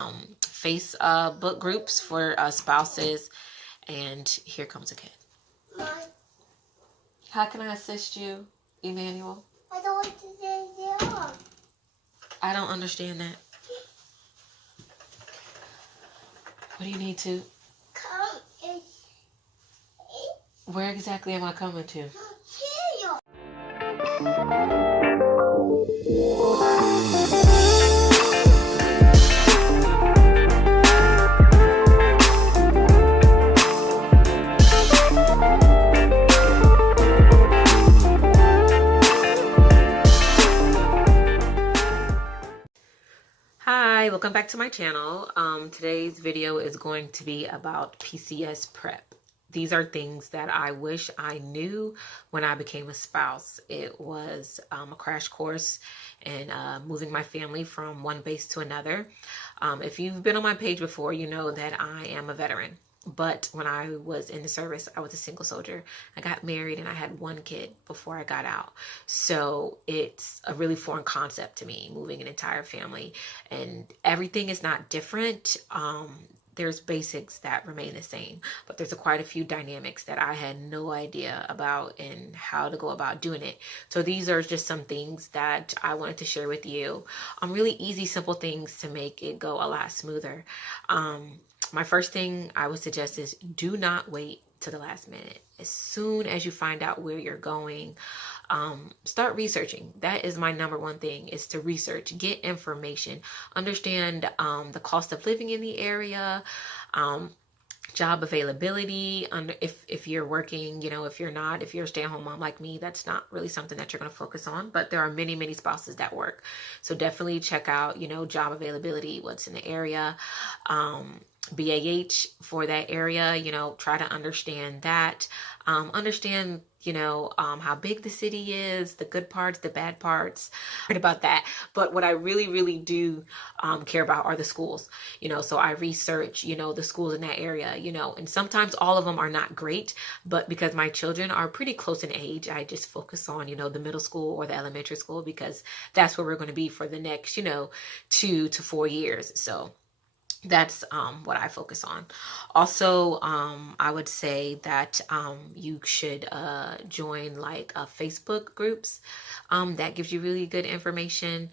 Facebook groups for spouses. And here comes a kid. How can I assist you, Emmanuel? I don't want to say zero. I don't understand that. What do you need to? Come is Where exactly am I coming to? zero. Hi, welcome back to my channel. Today's video is going to be about PCS prep. These are things that I wish I knew when I became a spouse. It was a crash course in moving my family from one base to another. If you've been on my page before, you know that I am a veteran. But when I was in the service, I was a single soldier. I got married and I had one kid before I got out. So it's a really foreign concept to me, moving an entire family. And everything is not different. There's basics that remain the same, but there's quite a few dynamics that I had no idea about and how to go about doing it. So these are just some things that I wanted to share with you. Really easy, simple things to make it go a lot smoother. My first thing I would suggest is do not wait to the last minute. As soon as you find out where you're going, start researching. That is my number one thing, is to research, get information, understand the cost of living in the area, job availability, if you're working, if you're not, if you're a stay-at-home mom like me, that's not really something that you're going to focus on, but there are many spouses that work. So definitely check out, job availability, what's in the area, BAH for that area, try to understand that, understand how big the city is, the good parts, the bad parts, about that. But what I really do care about are the schools, so I research, the schools in that area, and sometimes all of them are not great, but because my children are pretty close in age, I just focus on, the middle school or the elementary school, because that's where we're going to be for the next, 2 to 4 years. So that's what I focus on. Also, I would say that you should join like Facebook groups that gives you really good information.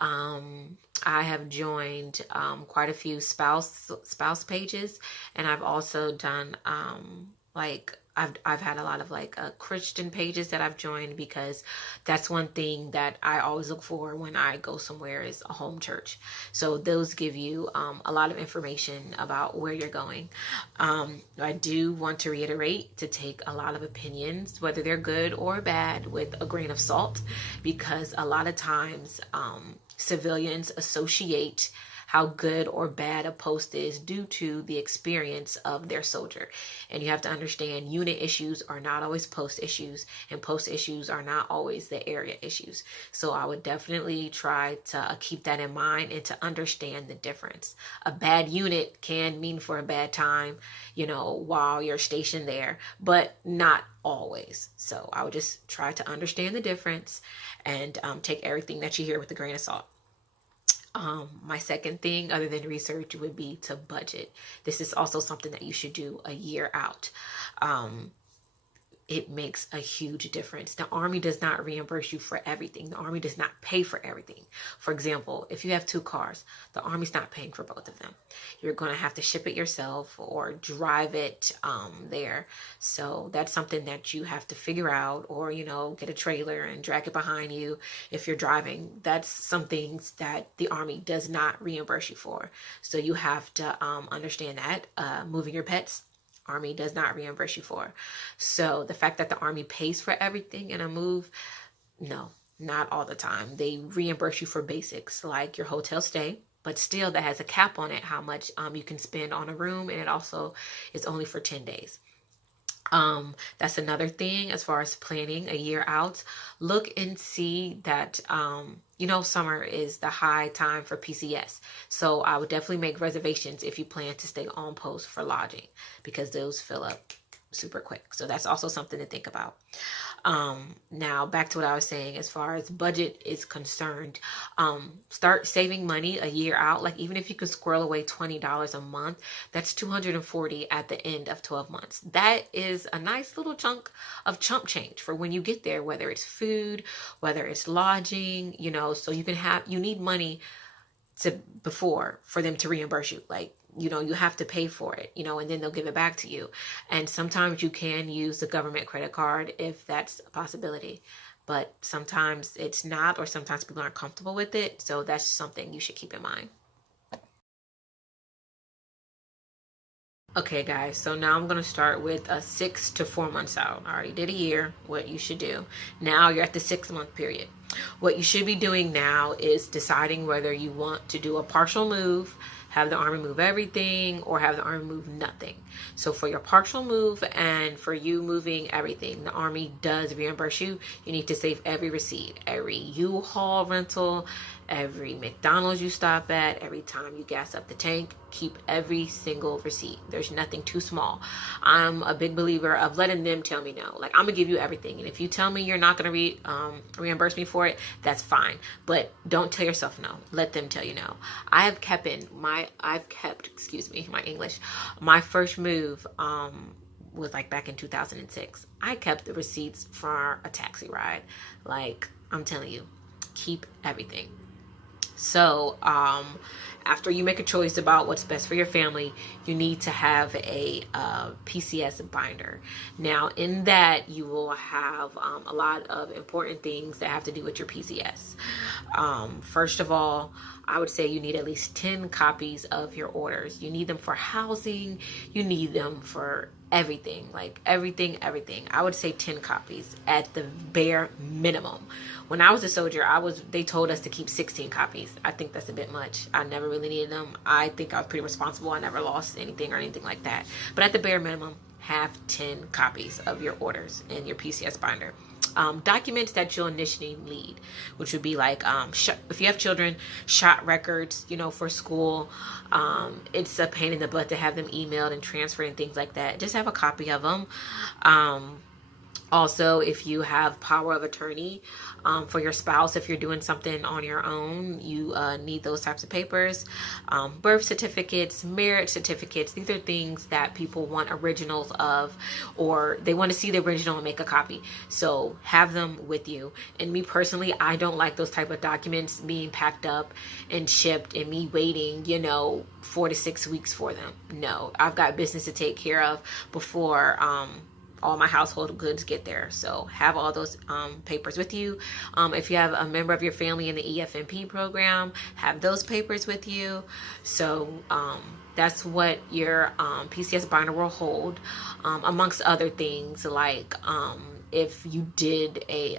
I have joined quite a few spouse pages, and I've also done I've had a lot of Christian pages that I've joined, because that's one thing that I always look for when I go somewhere is a home church. So those give you a lot of information about where you're going. I do want to reiterate to take a lot of opinions, whether they're good or bad, with a grain of salt, because a lot of times civilians associate how good or bad a post is due to the experience of their soldier. And you have to understand, unit issues are not always post issues, and post issues are not always the area issues. So I would definitely try to keep that in mind and to understand the difference. A bad unit can mean for a bad time, while you're stationed there, but not always. So I would just try to understand the difference and take everything that you hear with a grain of salt. My second thing, other than research, would be to budget. This is also something that you should do a year out. It makes a huge difference. The Army does not reimburse you for everything. The Army does not pay for everything. For example, if you have 2 cars, the Army's not paying for both of them. You're going to have to ship it yourself or drive it there. So that's something that you have to figure out, or, get a trailer and drag it behind you if you're driving. That's some things that the Army does not reimburse you for. So you have to understand that. Moving your pets, Army does not reimburse you for. So the fact that the Army pays for everything in a move, no, not all the time. They reimburse you for basics like your hotel stay, but still that has a cap on it, how much you can spend on a room, and it also is only for 10 days. That's another thing as far as planning a year out. Look and see that, summer is the high time for PCS. So I would definitely make reservations if you plan to stay on post for lodging, because those fill up super quick. So that's also something to think about. Now back to what I was saying as far as budget is concerned. Start saving money a year out. Like even if you could squirrel away $20 a month, that's $240 at the end of 12 months. That is a nice little chunk of chump change for when you get there, whether it's food, whether it's lodging, so you need money to before for them to reimburse you. Like, you have to pay for it, and then they'll give it back to you. And sometimes you can use the government credit card if that's a possibility, but sometimes it's not, or sometimes people aren't comfortable with it. So that's something you should keep in mind. Okay, guys, so now I'm going to start with a 6 to 4 months out. I already did a year, what you should do. Now you're at the 6-month period. What you should be doing now is deciding whether you want to do a partial move, have the Army move everything, or have the Army move nothing. So for your partial move and for you moving everything, the Army does reimburse you. You need to save every receipt, every U-Haul rental, every McDonald's you stop at, every time you gas up the tank. Keep every single receipt. There's nothing too small. I'm a big believer of letting them tell me no. Like, I'm gonna give you everything, and if you tell me you're not gonna reimburse me for it, that's fine. But don't tell yourself no. Let them tell you no. Excuse me, my English. My first move was like back in 2006. I kept the receipts for a taxi ride. Like, I'm telling you, keep everything. So after you make a choice about what's best for your family, you need to have a PCS binder. Now, in that, you will have a lot of important things that have to do with your PCS. First of all, I would say you need at least 10 copies of your orders. You need them for housing. You need them for everything, like everything. I would say 10 copies at the bare minimum. When I was a soldier, they told us to keep 16 copies. I think that's a bit much. I never really needed them. I think I was pretty responsible. I never lost anything or anything like that. But at the bare minimum, have 10 copies of your orders in your PCS binder. Documents that you'll initially need, which would be like, if you have children, shot records, for school. It's a pain in the butt to have them emailed and transferred and things like that. Just have a copy of them. Also, if you have power of attorney for your spouse, if you're doing something on your own, you need those types of papers. Birth certificates, marriage certificates. These are things that people want originals of, or they want to see the original and make a copy. So have them with you. And me personally, I don't like those type of documents being packed up and shipped and me waiting, 4 to 6 weeks for them. No, I've got business to take care of before all my household goods get there. So have all those papers with you. If you have a member of your family in the EFMP program, have those papers with you. So that's what your PCS binder will hold, amongst other things, like if you did a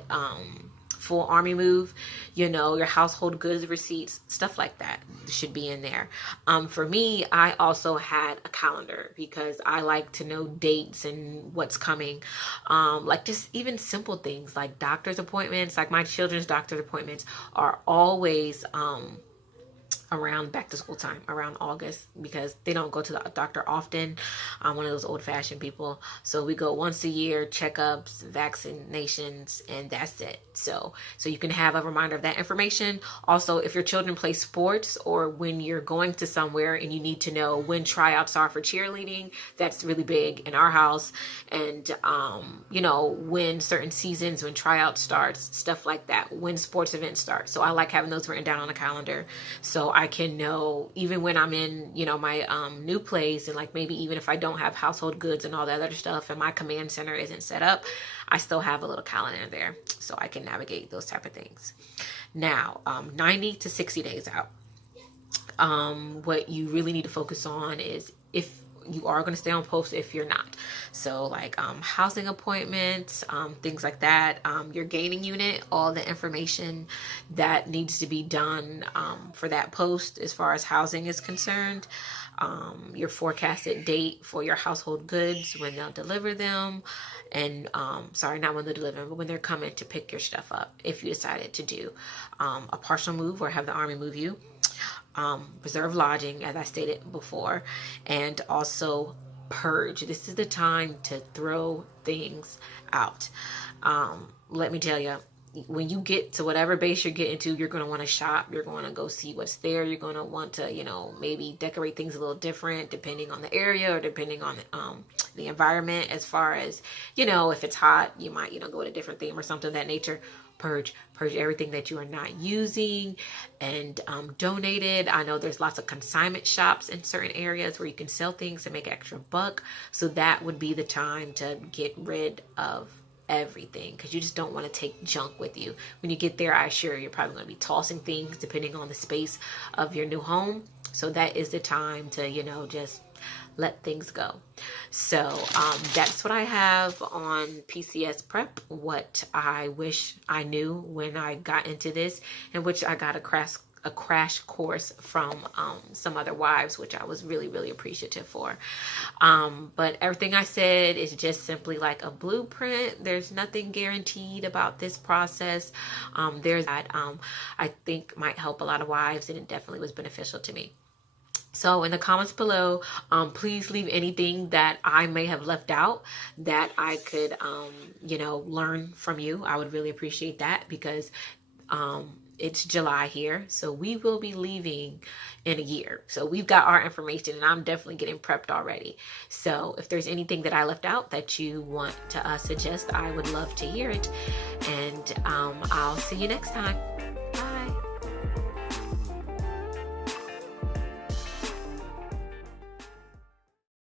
full Army move, your household goods receipts, stuff like that should be in there. For me, I also had a calendar because I like to know dates and what's coming. Like just even simple things like doctor's appointments, like my children's doctor's appointments are always around back to school time, around August, because they don't go to the doctor often. I'm one of those old fashioned people. So we go once a year, checkups, vaccinations, and that's it. So you can have a reminder of that information. Also, if your children play sports or when you're going to somewhere and you need to know when tryouts are for cheerleading, that's really big in our house. And, when certain seasons, when tryouts starts, stuff like that, when sports events start. So I like having those written down on a calendar. So I can know even when I'm in, my new place, and like maybe even if I don't have household goods and all that other stuff and my command center isn't set up, I still have a little calendar there so I can navigate those type of things. Now, 90 to 60 days out. What you really need to focus on is if you are going to stay on post, if you're not. So like housing appointments, things like that, your gaining unit, all the information that needs to be done for that post as far as housing is concerned, your forecasted date for your household goods, when they'll deliver them, and not when they're delivering, but when they're coming to pick your stuff up, if you decided to do a partial move or have the Army move you. Reserve lodging, as I stated before, and also purge. This is the time to throw things out. Let me tell you, when you get to whatever base you're getting to, you're going to want to shop. You're going to go see what's there. You're going to want to, maybe decorate things a little different depending on the area or depending on the environment. As far as, if it's hot, you might, go with a different theme or something of that nature. Purge everything that you are not using and donate it. I know there's lots of consignment shops in certain areas where you can sell things to make extra buck. So that would be the time to get rid of everything, because you just don't want to take junk with you. When you get there, I assure you're probably going to be tossing things depending on the space of your new home. So that is the time to, just let things go. So that's what I have on PCS prep, what I wish I knew when I got into this, and which I got a crash course from some other wives, which I was really, really appreciative for. But everything I said is just simply like a blueprint. There's nothing guaranteed about this process. There's that I think might help a lot of wives, and it definitely was beneficial to me. So in the comments below, please leave anything that I may have left out that I could, learn from you. I would really appreciate that, because it's July here, so we will be leaving in a year. So we've got our information, and I'm definitely getting prepped already. So if there's anything that I left out that you want to suggest, I would love to hear it. And I'll see you next time.